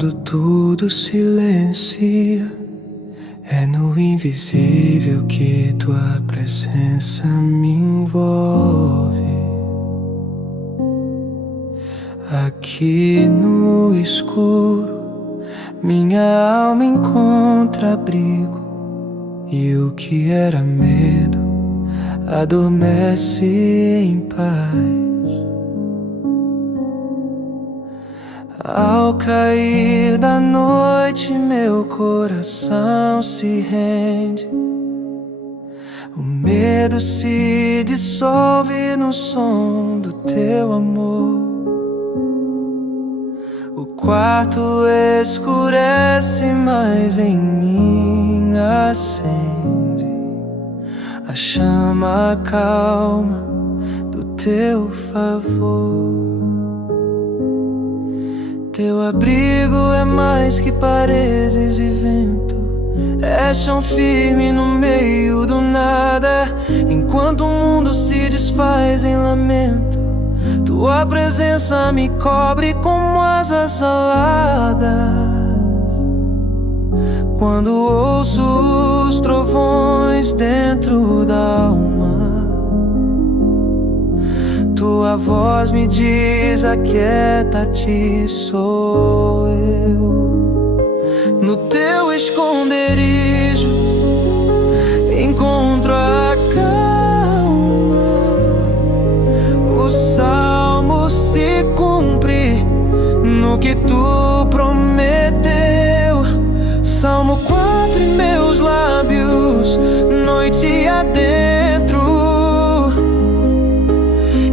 Quando tudo silencia, é no invisível que tua presença me envolve. Aqui no escuro, minha alma encontra abrigo, e o que era medo adormece em paz. Ao cair da noite, meu coração se rende. O medo se dissolve no som do teu amor. O quarto escurece, mas em mim acende a chama calma do teu favor. Teu abrigo é mais que paredes e vento, é chão firme no meio do nada. Enquanto o mundo se desfaz em lamento, tua presença me cobre como asas aladas. Quando ouço os trovões dentro da alma, tua voz me diz: aquieta-te, sou eu. No teu esconderijo encontro a calma. O salmo se cumpre no que tu prometeu. Salmo 4 em meus lábios, noite adentro.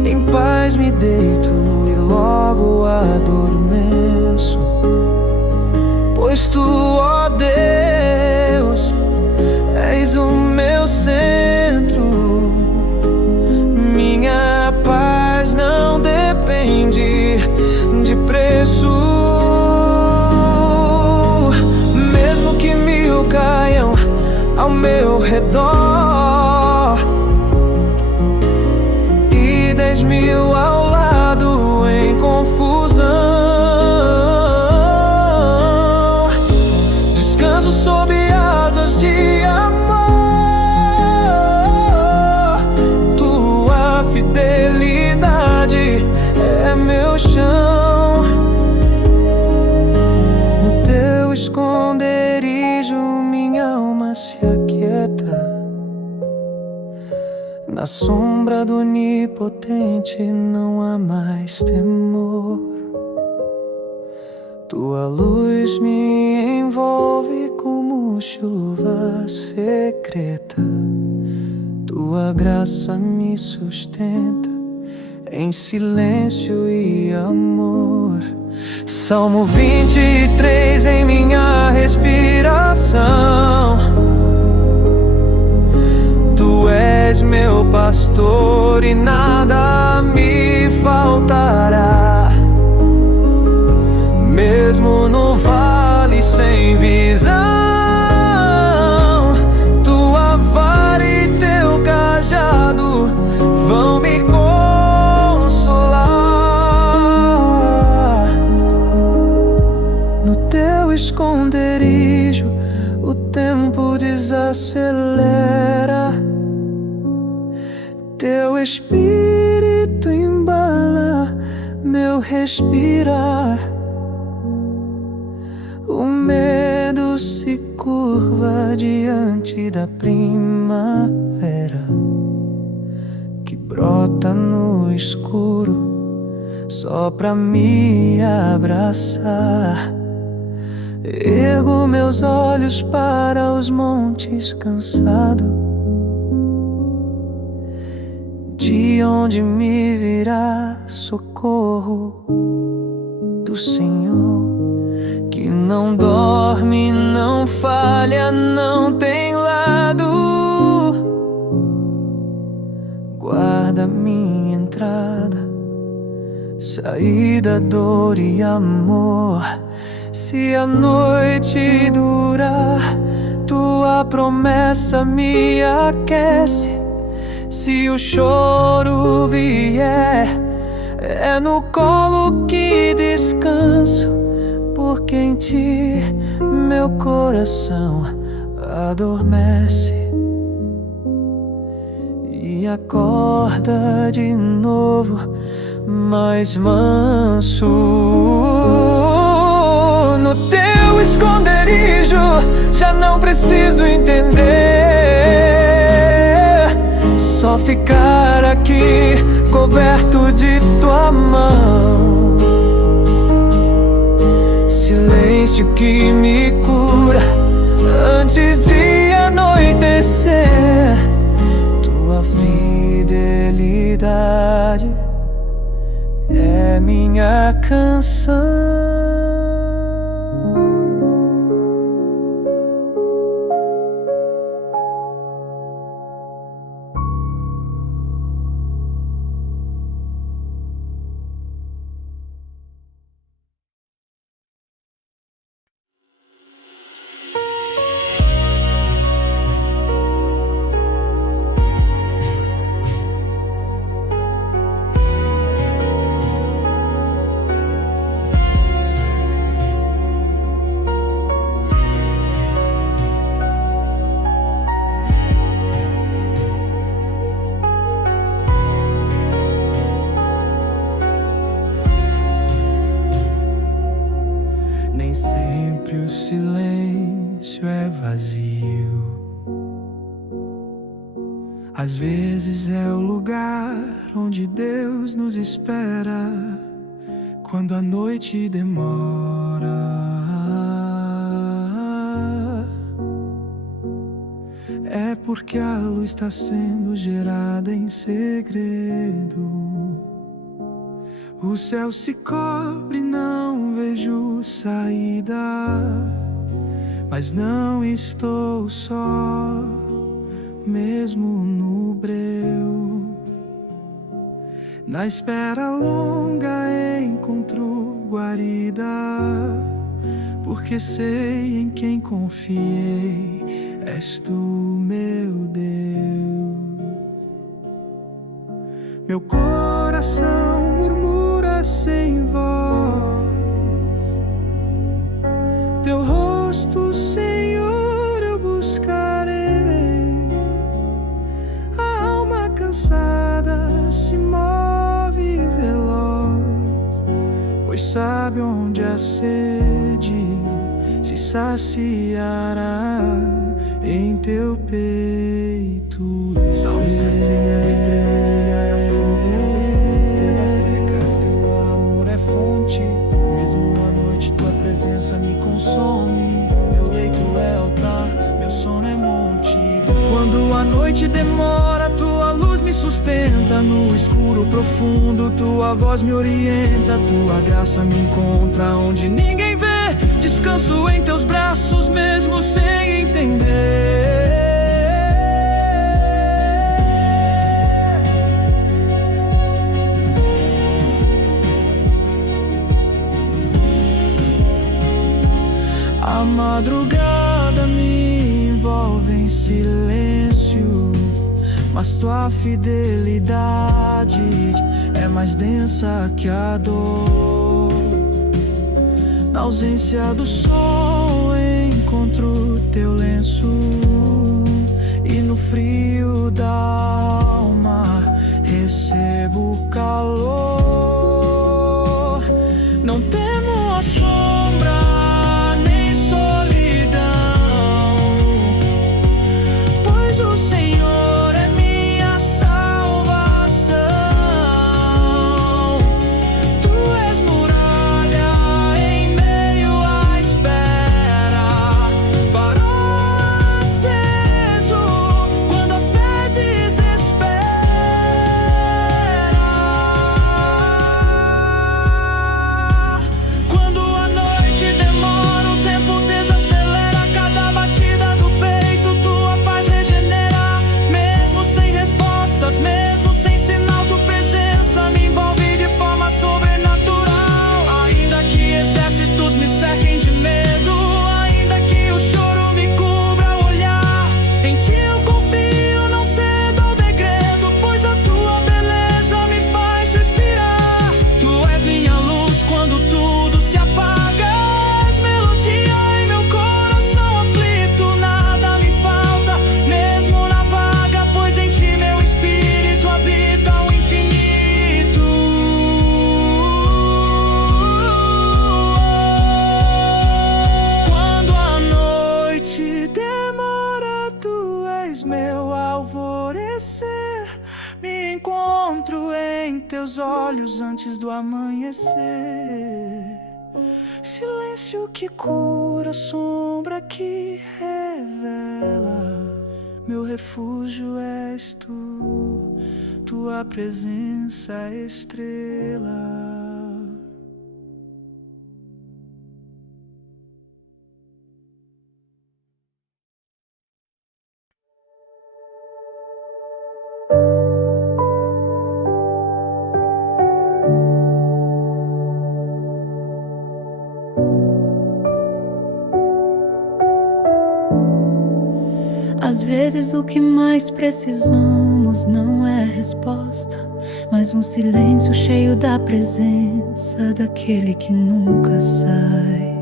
Em paz me deito e logo adormeço, pois tu, ó Deus, és o meu centro. Minha paz não depende de preço. Mesmo que 1000 caiam ao meu redor e 10.000 ao lado em confusão, descanso sob asas de amor. Tua fidelidade é meu chão. No teu esconderijo minha alma se aquieta. Na sombra do Onipotente não há mais temor. Tua luz me envolve como chuva secreta. Tua graça me sustenta em silêncio e amor. Salmo 23 em minha respiração. Tu és meu pastor e nada me faltará. Mesmo no vale sem visão, tua vara e teu cajado vão me consolar. No teu esconderijo o tempo desacelera. Teu espírito embala meu respirar. O medo se curva diante da primavera que brota no escuro só pra me abraçar. Ergo meus olhos para os montes cansado, de onde me virá socorro do Senhor, que não dorme, não falha, não tem lado. Guarda minha entrada, saída, dor e amor. Se a noite durar, tua promessa me aquece. Se o choro vier, é no colo que descanso, porque em ti meu coração adormece e acorda de novo, mais manso. No teu esconderijo já não preciso entender, só ficar aqui coberto de tua mão. Silêncio que me cura antes de anoitecer. Tua fidelidade é minha canção. Nem sempre o silêncio é vazio, às vezes é o lugar onde Deus nos espera quando a noite demora. É porque a luz está sendo gerada em segredo. O céu se cobre, não vejo saída, mas não estou só, mesmo no breu. Na espera longa encontro guarida, porque sei em quem confiei, és tu, meu Deus. Meu coração murmura sem voz, teu rosto, Senhor, eu buscarei. A alma cansada se move veloz, pois sabe onde a sede se saciará em teu peito. Salve 63. Mesmo à noite tua presença me consome. Meu leito é altar, meu sono é monte. Quando a noite demora, tua luz me sustenta. No escuro profundo, tua voz me orienta. Tua graça me encontra onde ninguém vê. Descanso em teus braços mesmo sem entender. A madrugada me envolve em silêncio, mas tua fidelidade é mais densa que a dor. Na ausência do sol encontro teu lenço, e no frio da alma recebo calor. Não temo a sombra teus olhos antes do amanhecer. Silêncio que cura, sombra que revela. Meu refúgio és tu, tua presença é estrela. Às vezes o que mais precisamos não é resposta, mas um silêncio cheio da presença daquele que nunca sai.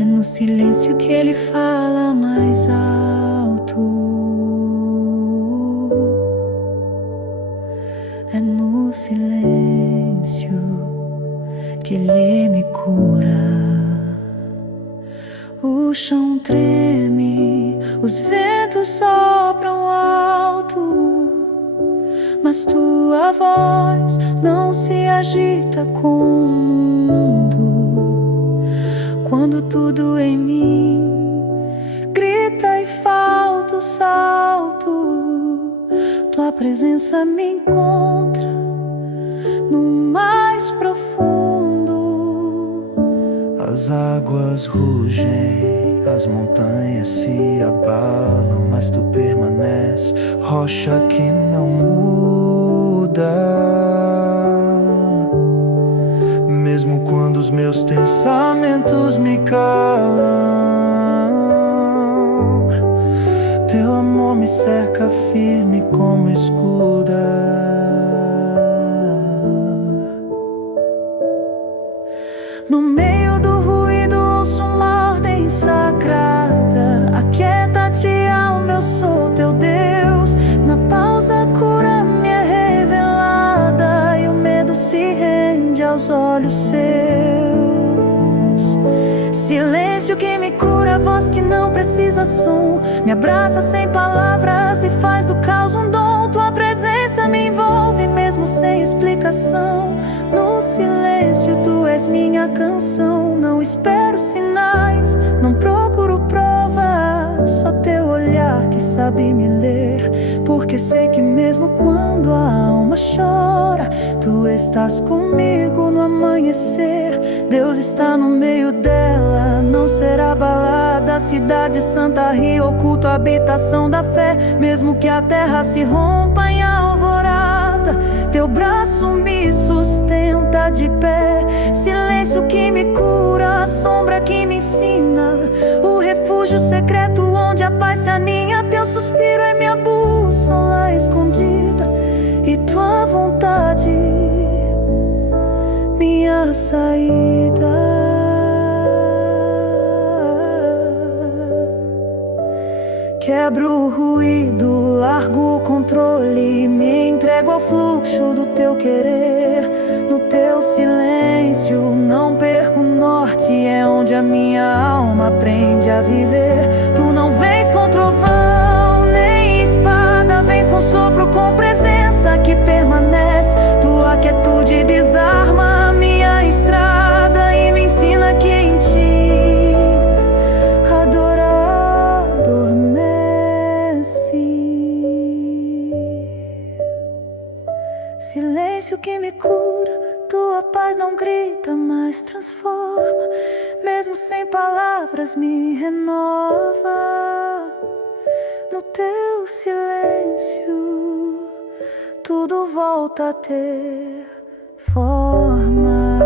É no silêncio que ele fala mais alto. É no silêncio que ele me cura. O chão treme, os ventos sopram alto, mas tua voz não se agita com o mundo. Quando tudo em mim grita e falta o salto, tua presença me encontra no mais profundo. As águas rugem, as montanhas se abalam, mas tu permaneces, rocha que não muda. Mesmo quando os meus pensamentos me calam, teu amor me cerca firme como escuda. No meio do ruído ouço uma ordem sagrada: aquieta-te, alma, eu sou teu Deus. Na pausa a cura me é revelada e o medo se rende aos olhos seus. Silêncio que me cura, voz que não precisa som, me abraça sem palavras e faz do caos um dom. Tua presença me envolve mesmo sem explicação. No silêncio tu és minha canção. Não espero sinais, não procuro provas, só teu olhar que sabe me ler. Porque sei que mesmo quando a alma chora, tu estás comigo no amanhecer. Deus está no meio dela, não será abalada. A cidade santa rio oculto, a habitação da fé. Mesmo que a terra se rompa em alvorada, teu braço me sustenta de pé. Silêncio que me cura, a sombra que me ensina, o refúgio secreto onde a paz se aninha. Teu suspiro é minha bússola escondida e tua vontade minha saída. Quebro o ruído, largo o controle, me entrego ao fluxo do teu querer. No teu silêncio não perco o norte, é onde a minha alma aprende a viver. Tu não vens com trovão nem espada, vens com sopro, com presença que permanece. Tua quietude desarma a minha estrada e me ensina que em ti adorar adormece. Silêncio que me cura, tua paz não grita, mas transforma. Mesmo sem palavras me renova. No teu silêncio tudo volta a ter forma.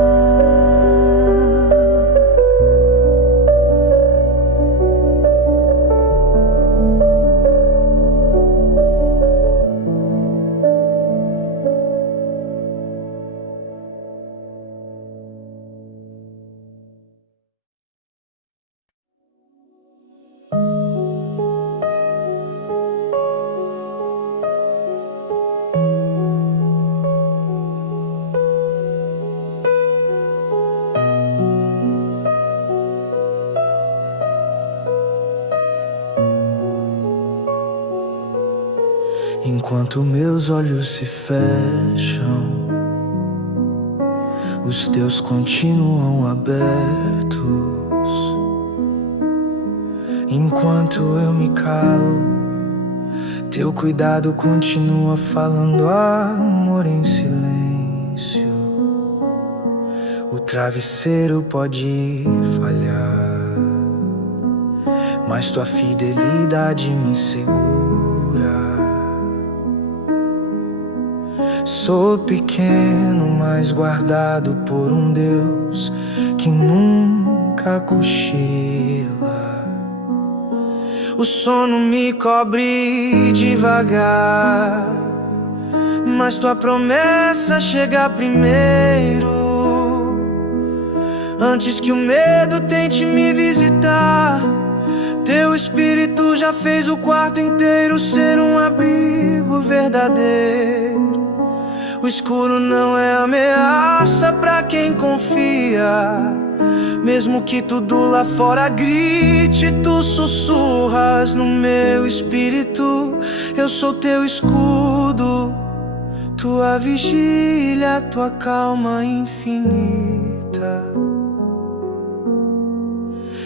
Enquanto meus olhos se fecham, os teus continuam abertos. Enquanto eu me calo, teu cuidado continua falando amor em silêncio. O travesseiro pode falhar, mas tua fidelidade me segura. Sou pequeno, mas guardado por um Deus que nunca cochila. O sono me cobre devagar, mas tua promessa chega primeiro. Antes que o medo tente me visitar, teu espírito já fez o quarto inteiro ser um abrigo verdadeiro. O escuro não é ameaça pra quem confia. Mesmo que tudo lá fora grite, tu sussurras no meu espírito. Eu sou teu escudo, tua vigília, tua calma infinita.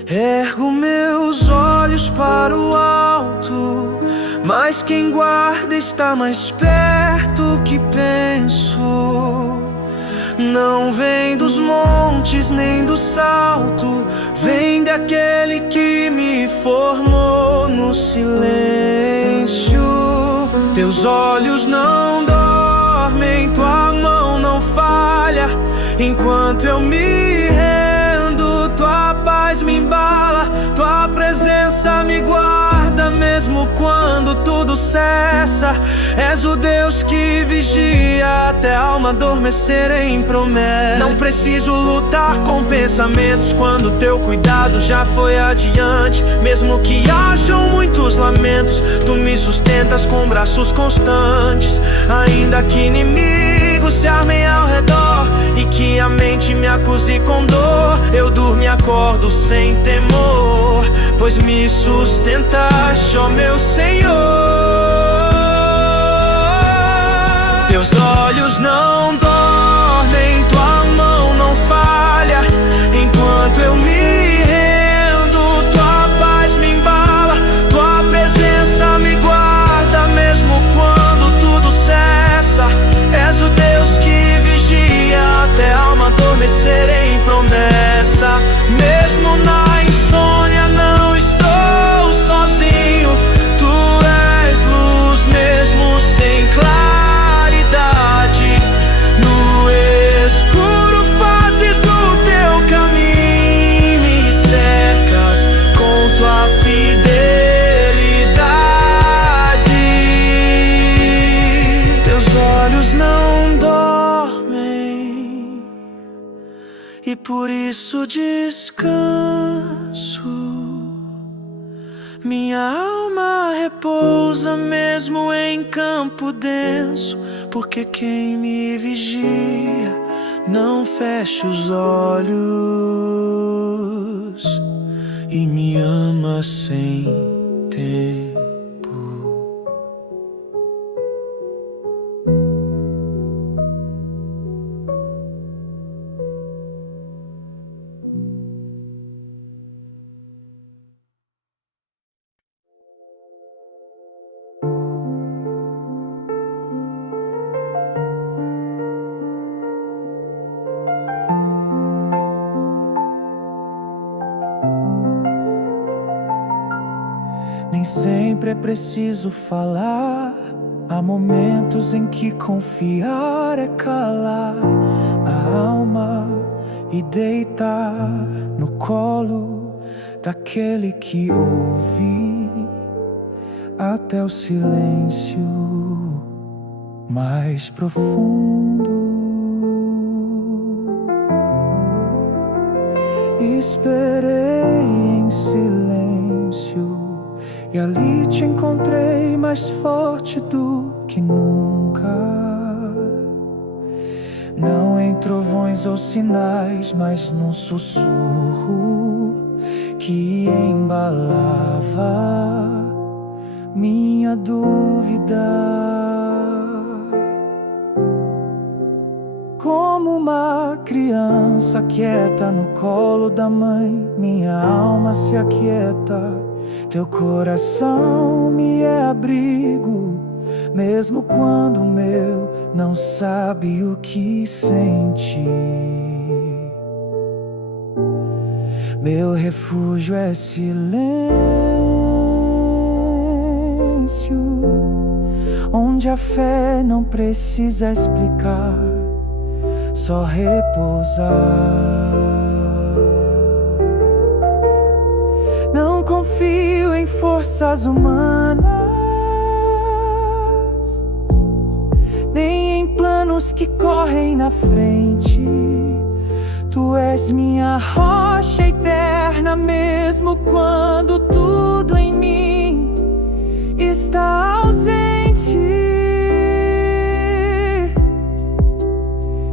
Ergo meus olhos para o alto, mas quem guarda está mais perto que penso. Não vem dos montes nem do salto, vem daquele que me formou no silêncio. Teus olhos não dormem, tua mão não falha. Enquanto eu me rendo, tua paz me embala. Tua presença me guarda mesmo quando tudo cessa. És o Deus que vigia até a alma adormecer em promessa. Não preciso lutar com pensamentos quando teu cuidado já foi adiante. Mesmo que hajam muitos lamentos, tu me sustentas com braços constantes. Ainda que inimigos se armem ao redor e que a mente me acuse com dor, eu durmo e acordo sem temor, pois me sustentaste, ó meu Senhor. Teus olhos não dormem, tua mão não falha. Enquanto eu me rendo, tua paz me embala. Tua presença me guarda mesmo quando tudo cessa. És o Deus que vigia até a alma adormecer em promessa. Mesmo na insônia não estou sozinho. Tu és luz mesmo sem claridade. No escuro fazes o teu caminho, me cercas com tua fidelidade. Teus olhos não dormem e por isso descanso. Minha alma repousa mesmo em campo denso, porque quem me vigia não fecha os olhos e me ama sem tempo. Nem sempre é preciso falar. Há momentos em que confiar é calar a alma e deitar no colo daquele que ouve até o silêncio mais profundo. Esperei em silêncio e ali te encontrei mais forte do que nunca. Não em trovões ou sinais, mas num sussurro que embalava minha dúvida. Como uma criança quieta no colo da mãe, minha alma se aquieta. Teu coração me é abrigo, mesmo quando o meu não sabe o que sente. Meu refúgio é silêncio, onde a fé não precisa explicar, só repousar. Não confio em forças humanas, nem em planos que correm na frente. Tu és minha rocha eterna, mesmo quando tudo em mim está ausente.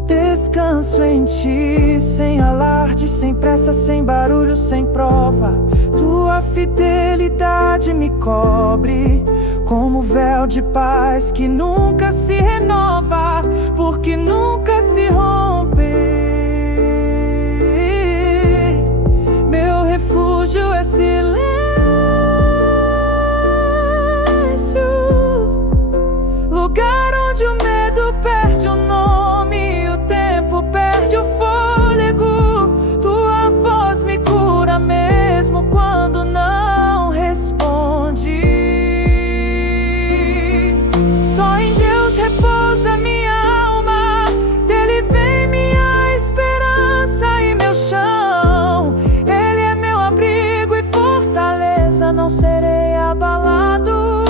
Descanso em ti, sem alarde, sem pressa, sem barulho, sem prova. Tua fidelidade me cobre como véu de paz que nunca se renova, porque nunca se rompe. Meu refúgio é silêncio, lugar onde o medo perde o nome e o tempo perde o fôlego. Tua voz me cura mesmo quando não responde. Só em Deus repousa minha alma, dele vem minha esperança e meu chão. Ele é meu abrigo e fortaleza, não serei abalado,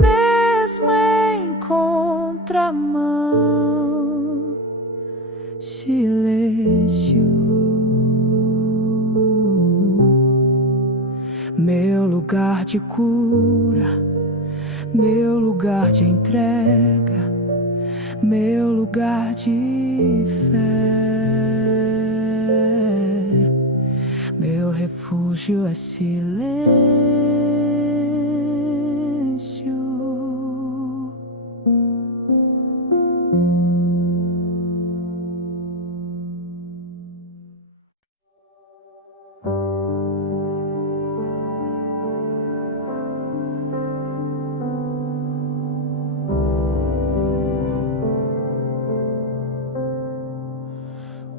mesmo em contramão. Silêncio, meu lugar de cura, meu lugar de entrega, meu lugar de fé. Meu refúgio é silêncio.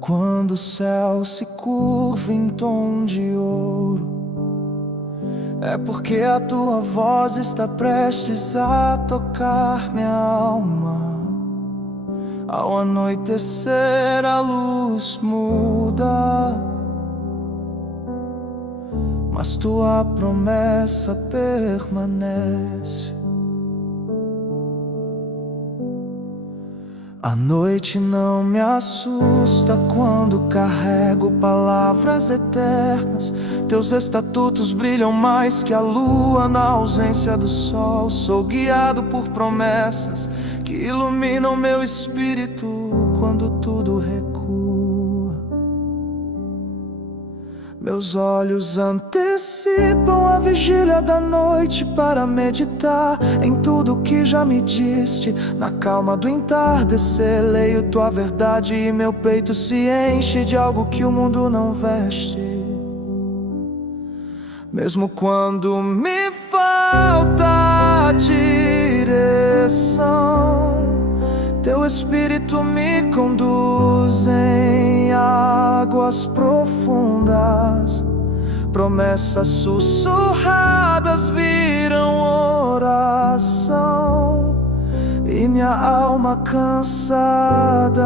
Quando o céu se curva em tom de ouro, é porque a tua voz está prestes a tocar minha alma. Ao anoitecer a luz muda, mas tua promessa permanece. A noite não me assusta quando carrego palavras eternas. Teus estatutos brilham mais que a lua na ausência do sol. Sou guiado por promessas que iluminam meu espírito quando tudo recua. Meus olhos antecipam a vigília da noite para meditar em tudo que já me diste. Na calma do entardecer leio tua verdade e meu peito se enche de algo que o mundo não veste. Mesmo quando me falta direção, teu Espírito me conduz em águas profundas. Promessas sussurradas viram oração, e minha alma cansada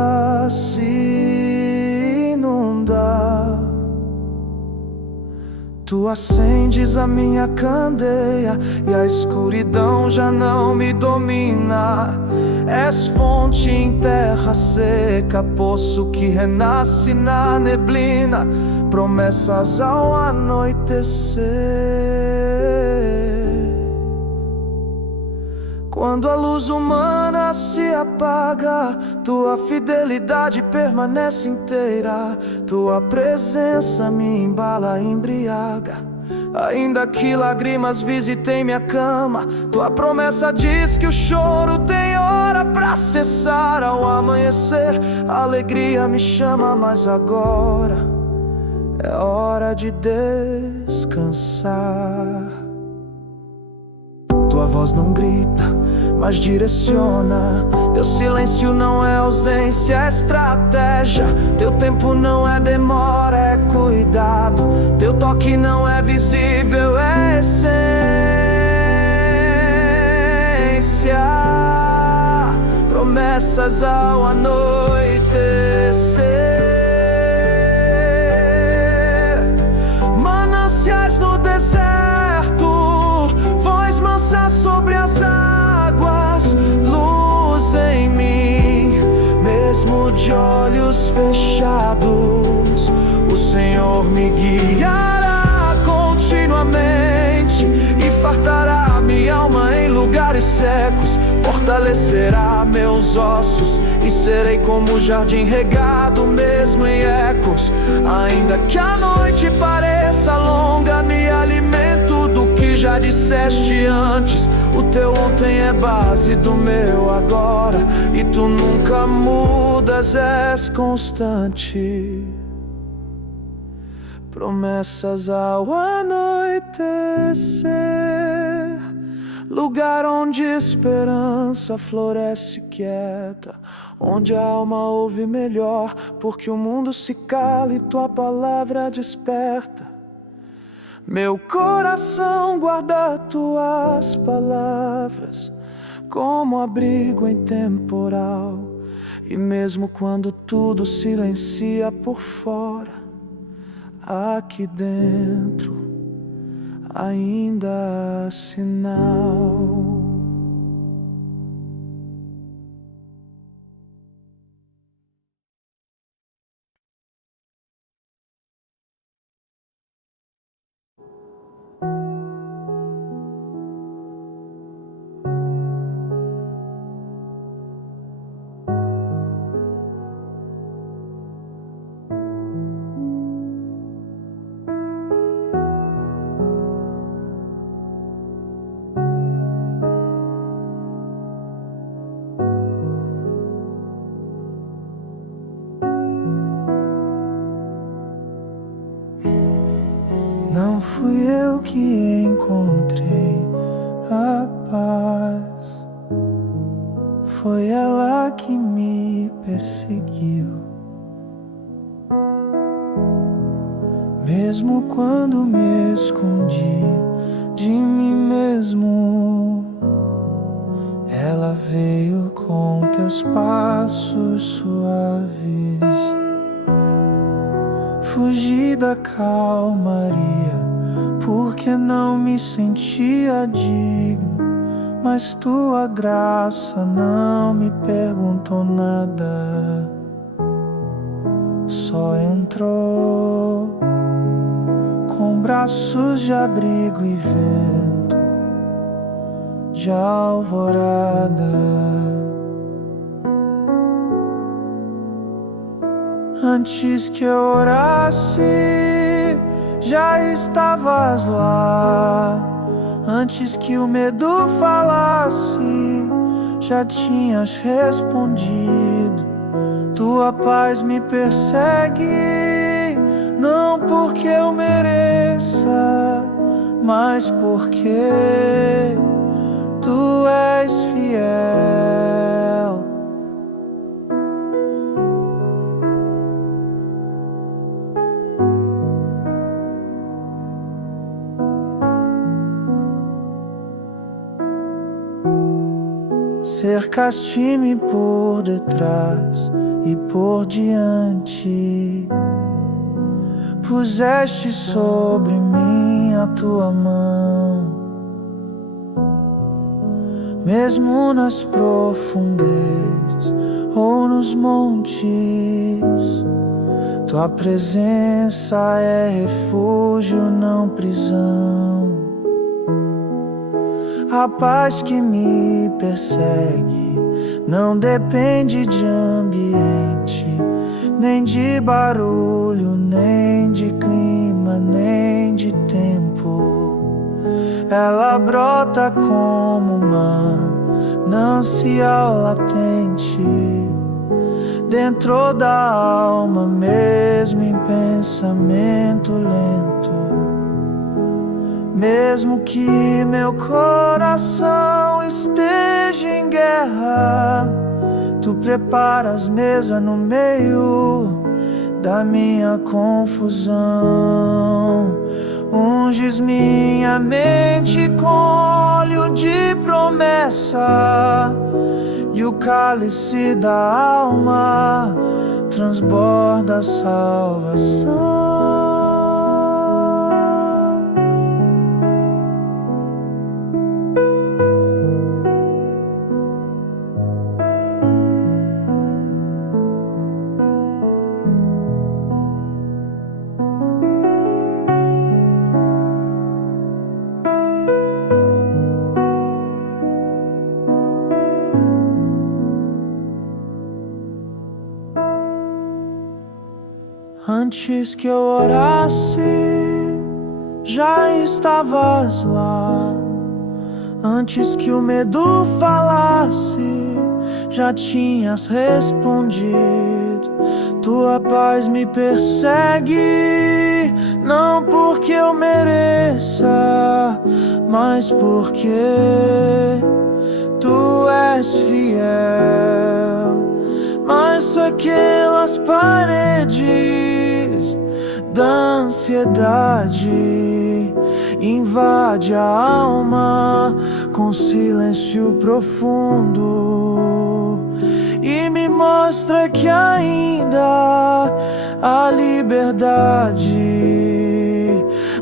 se inunda. Tu acendes a minha candeia e a escuridão já não me domina. És fonte em terra seca, poço que renasce na neblina. Promessas ao anoitecer. Quando a luz humana se apaga, tua fidelidade permanece inteira. Tua presença me embala, embriaga. Ainda que lágrimas visitem minha cama, tua promessa diz que o choro tem hora pra cessar ao amanhecer. A alegria me chama, mas agora é hora de descansar. Tua voz não grita, mas direciona. Teu silêncio não é ausência, é estratégia. Teu tempo não é demora, é cuidado. Teu toque não é visível, é essência. Promessas ao anoitecer, mananciais no deserto, voz mansa sobre as águas, luz em mim, mesmo de olhos fechados. O Senhor me guiará continuamente e fartará minha alma em lugares secos. Fortalecerá meus ossos e serei como o jardim regado, mesmo em ecos. Ainda que a noite pareça longa, me alimento do que já disseste antes. O teu ontem é base do meu agora, e tu nunca mudas, és constante. Promessas ao anoitecer, lugar onde esperança floresce quieta, onde a alma ouve melhor, porque o mundo se cala e tua palavra desperta. Meu coração guarda tuas palavras como abrigo em temporal, e mesmo quando tudo silencia por fora, aqui dentro ainda há sinal. Não fui eu que encontrei a paz, foi ela que me perseguiu. Mesmo quando me escondi de mim mesmo, ela veio com teus passos suaves. Fugi da calmaria, porque não me sentia digno, mas tua graça não me perguntou nada, só entrou com braços de abrigo e vento de alvorada. Antes que eu orasse, já estavas lá. Antes que o medo falasse, já tinhas respondido. Tua paz me persegue, não porque eu mereça, mas porque tu és fiel. Cercaste-me por detrás e por diante, puseste sobre mim a tua mão. Mesmo nas profundezas ou nos montes, tua presença é refúgio, não prisão. A paz que me persegue não depende de ambiente, nem de barulho, nem de clima, nem de tempo. ela brota como uma manancial latente dentro da alma, mesmo em pensamento lento. Mesmo que meu coração esteja em guerra, tu preparas mesa no meio da minha confusão. Unges minha mente com óleo de promessa, e o cálice da alma transborda a salvação. Antes que eu orasse, já estavas lá. Antes que o medo falasse, já tinhas respondido. Tua paz me persegue, não porque eu mereça, mas porque tu és fiel. Mas aquelas paredes da ansiedade invade a alma com silêncio profundo e me mostra que ainda há liberdade.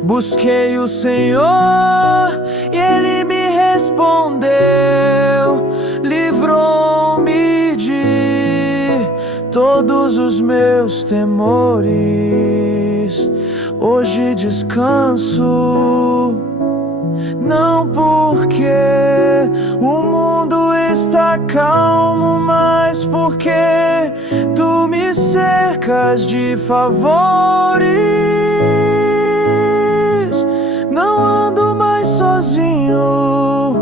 Busquei o Senhor e Ele me respondeu, livrou-me de todos os meus temores. Hoje descanso, não porque o mundo está calmo, mas porque tu me cercas de favores. Não ando mais sozinho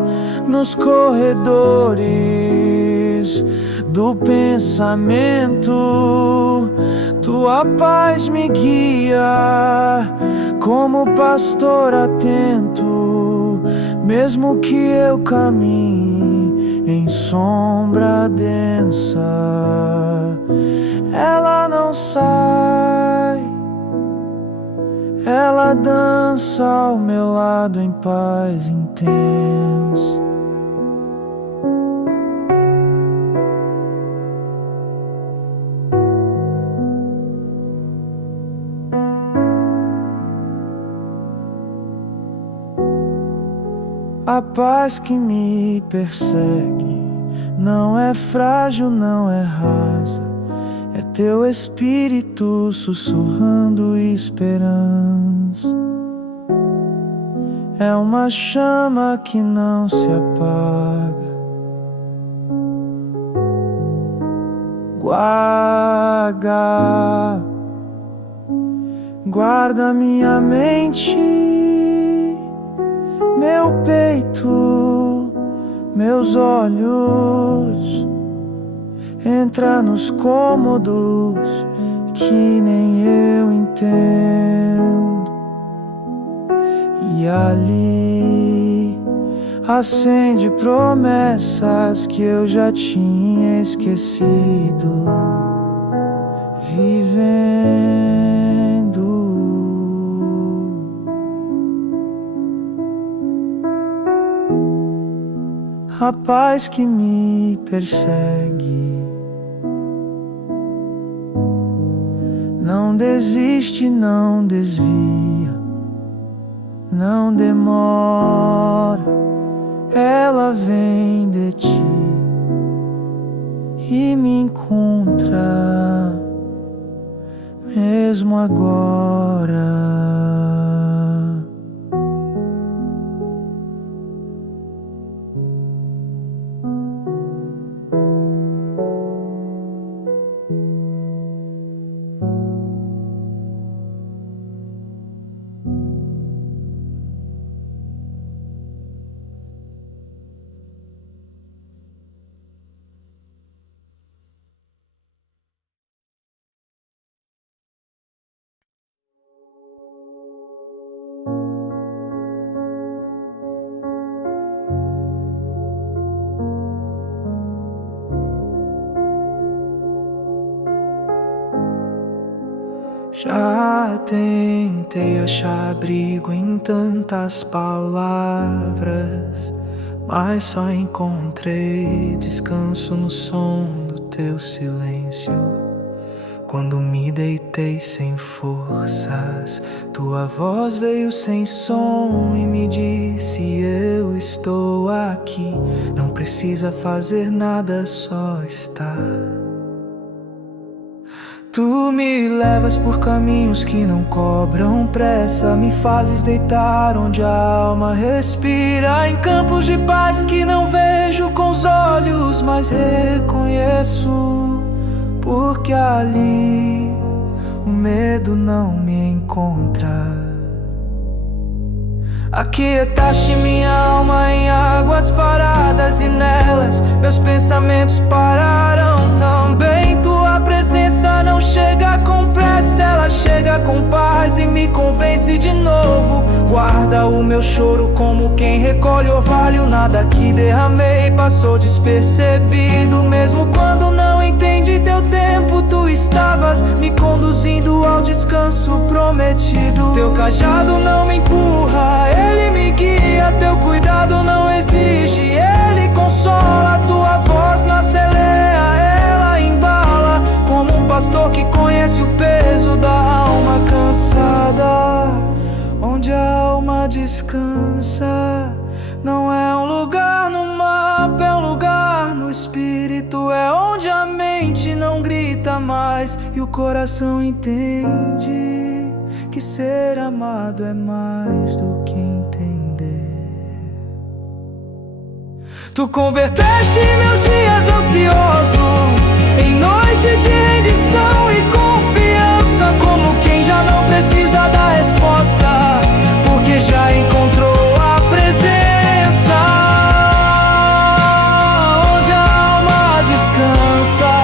nos corredores do pensamento. Tua paz me guia como pastor atento, mesmo que eu caminhe em sombra densa. Ela não sai, ela dança ao meu lado em paz intensa. A paz que me persegue não é frágil, não é rasa. É teu espírito sussurrando esperança. É uma chama que não se apaga. Guarda minha mente, meu peito, meus olhos. Entra nos cômodos que nem eu entendo, e ali acende promessas que eu já tinha esquecido, vivendo. A paz que me persegue não desiste, não desvia, não demora. Ela vem de ti e me encontra mesmo agora. Já tentei achar abrigo em tantas palavras, mas só encontrei descanso no som do teu silêncio. Quando me deitei sem forças, tua voz veio sem som e me disse: eu estou aqui. Não precisa fazer nada, só estar. Tu me levas por caminhos que não cobram pressa, me fazes deitar onde a alma respira, em campos de paz que não vejo com os olhos, mas reconheço, porque ali o medo não me encontra. Aquietaste minha alma em águas paradas, e nelas meus pensamentos pararam também. Tua presença não chega com pressa, ela chega com paz e me convence de novo. Guarda o meu choro como quem recolhe orvalho. Nada que derramei passou despercebido. Mesmo quando não entendi teu tempo, tu estavas me conduzindo ao descanso prometido. Teu cajado não me empurra, ele me guia. Teu cuidado não exige, ele consola. Tua voz não acelera, ela embala, como um pastor que conhece o peso da alma cansada. Onde a alma descansa não é um lugar no mapa, é um lugar no espírito. É onde a mente não grita mais e o coração entende que ser amado é mais do que entender. Tu converteste meus dias ansiosos em noites de rendição e confiança, como quem já não precisa da resposta, porque já encontrou a presença. Onde a alma descansa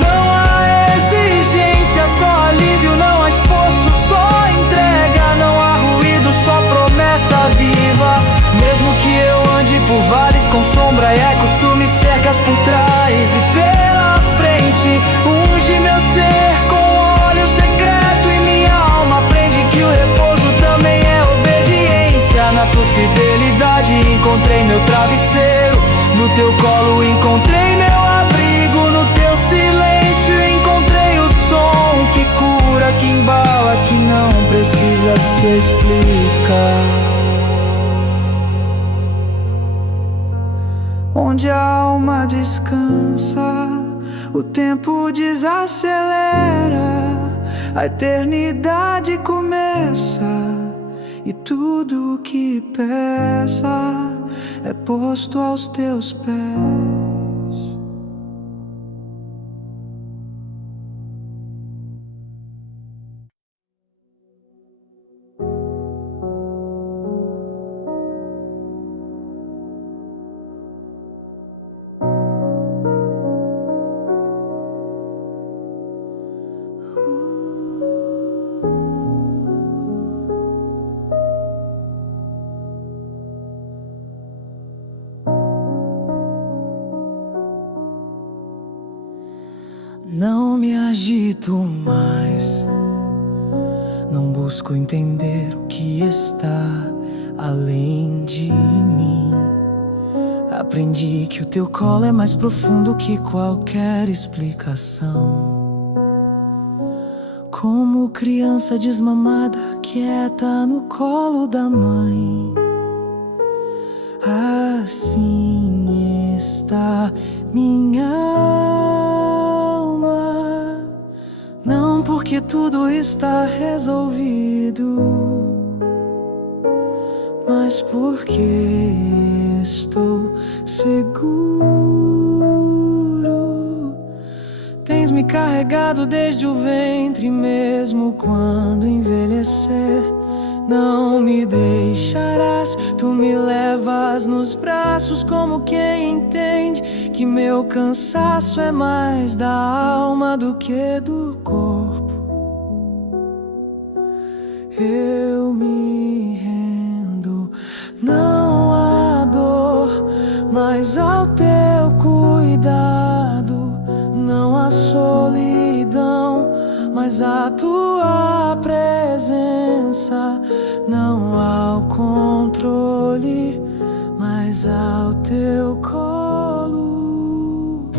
não há exigência, só alívio, não há esforço, só entrega. Não há ruído, só promessa viva. Mesmo que eu ande por vales com sombra e ecos, tu me cercas por trás e pela frente. Unge meu ser com óleo secreto e minha alma aprende que o repouso também é obediência. Na tua fidelidade encontrei meu travesseiro, no teu colo encontrei meu abrigo, no teu silêncio encontrei o som que cura, que embala, que não precisa se explicar. Onde a alma descansa, o tempo desacelera, a eternidade começa, e tudo o que peça é posto aos teus pés. Não me agito mais, não busco entender o que está além de mim. Aprendi que o teu colo é mais profundo que qualquer explicação. Como criança desmamada, quieta no colo da mãe, assim está minha alma. Não porque tudo está resolvido, mas porque estou seguro. Tens me carregado desde o ventre, mesmo quando envelhecer. Não me deixarás, tu me levas nos braços como quem entende que meu cansaço é mais da alma do que do corpo. Eu me rendo, não há dor, mas ao teu cuidado. Não há solidão, mas mas a tua presença. Não há o controle, mas ao teu colo,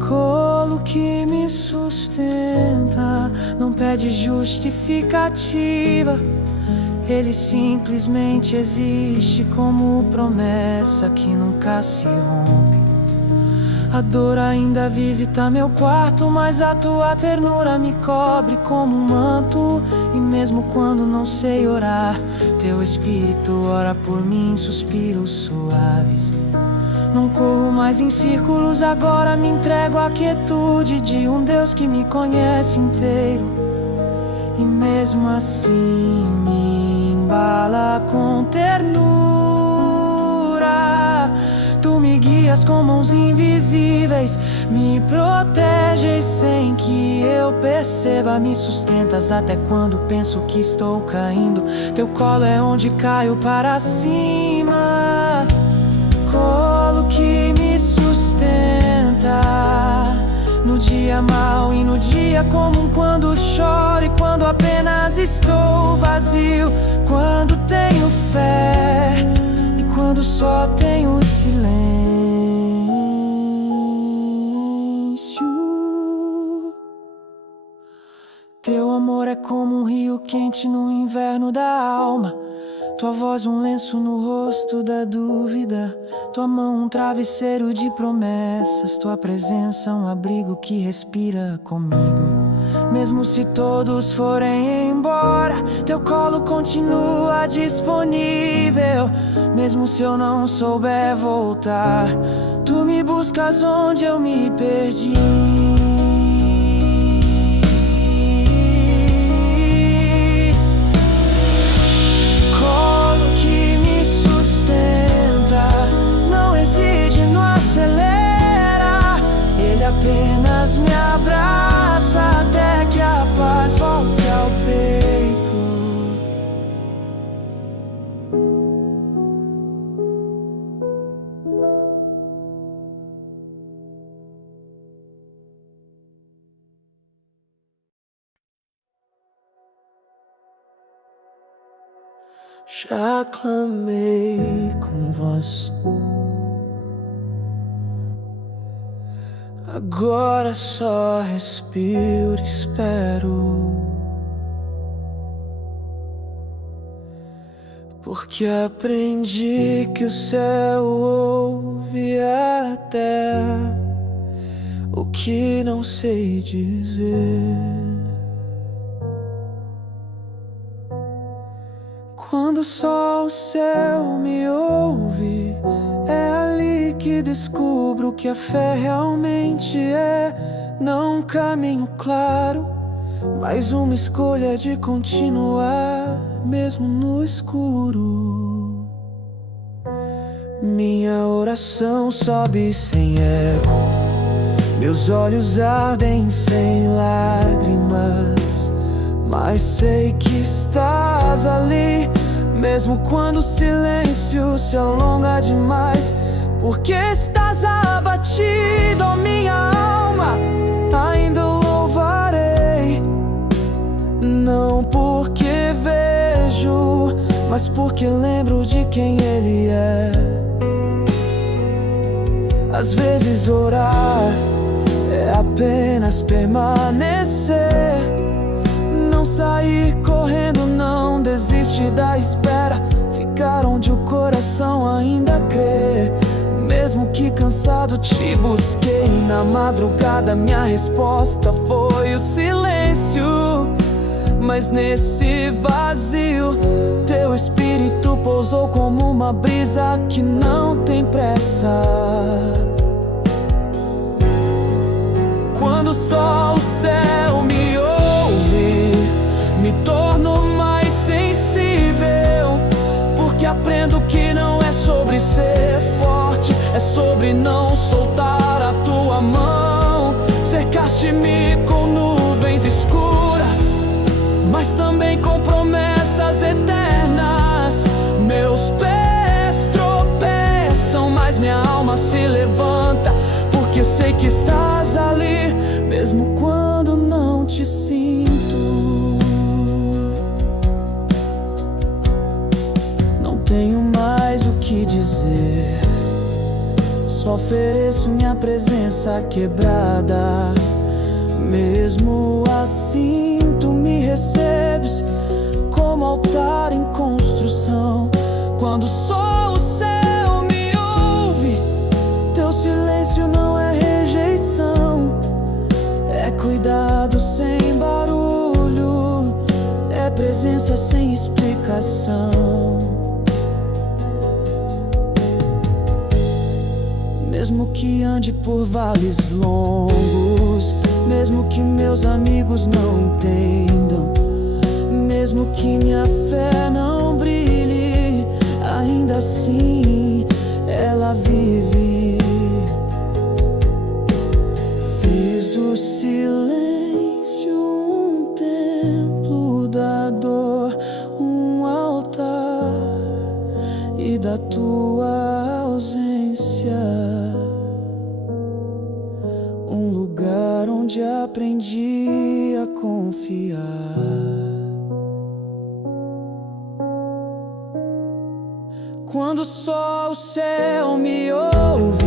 colo que me sustenta. Não pede justificativa, ele simplesmente existe como promessa que nunca se rompe. A dor ainda visita meu quarto, mas a tua ternura me cobre como um manto. E mesmo quando não sei orar, teu espírito ora por mim em suspiros suaves. Não corro mais em círculos, agora me entrego à quietude de um Deus que me conhece inteiro. E mesmo assim me embala com ternura. Tu me guias com mãos invisíveis, me proteges sem que eu perceba. Me sustentas até quando penso que estou caindo. Teu colo é onde caio para cima, colo que me sustenta. No dia mau e no dia comum, quando choro e quando apenas estou vazio, quando tenho fé e quando só tenho silêncio. Teu amor é como um rio quente no inverno da alma. Tua voz um lenço no rosto da dúvida. Tua mão um travesseiro de promessas. Tua presença um abrigo que respira comigo. Mesmo se todos forem embora, teu colo continua disponível. Mesmo se eu não souber voltar, tu me buscas onde eu me perdi. Apenas me abraça até que a paz volte ao peito. Já clamei com voz, agora só respiro e espero, porque aprendi que o céu ouve a terra, o que não sei dizer. Quando só o céu me ouve, é ali que descubro que a fé realmente é. Não um caminho claro, mas uma escolha de continuar, mesmo no escuro. Minha oração sobe sem eco, meus olhos ardem sem lágrimas, mas sei que estás ali, mesmo quando o silêncio se alonga demais. Porque estás abatido, oh minha alma, ainda o louvarei. Não porque vejo, mas porque lembro de quem Ele é. Às vezes orar é apenas permanecer, não sair correndo, não desiste da espera, ficar onde o coração ainda crê. Mesmo que cansado te busquei, na madrugada minha resposta foi o silêncio. Mas nesse vazio, teu espírito pousou como uma brisa que não tem pressa. Quando só o céu me ouve, me torno mais sensível, porque aprendo que não é sobre ser forte, é sobre não soltar a tua mão. Cercaste-me com nuvens escuras, mas também com promessas eternas. Meus pés tropeçam, mas minha alma se levanta, porque sei que estás ali, mesmo quando não te sinto. ofereço minha presença quebrada. Mesmo assim tu me recebes como altar em construção. Quando só o céu me ouve, teu silêncio não é rejeição, é cuidado sem barulho, é presença sem explicação. Mesmo que ande por vales longos, mesmo que meus amigos não entendam, mesmo que minha fé não brilhe, ainda assim ela vive. Fiz do silêncio um templo, da dor um altar, e da tua ausência um lugar onde aprendi a confiar. Quando só o céu me ouve,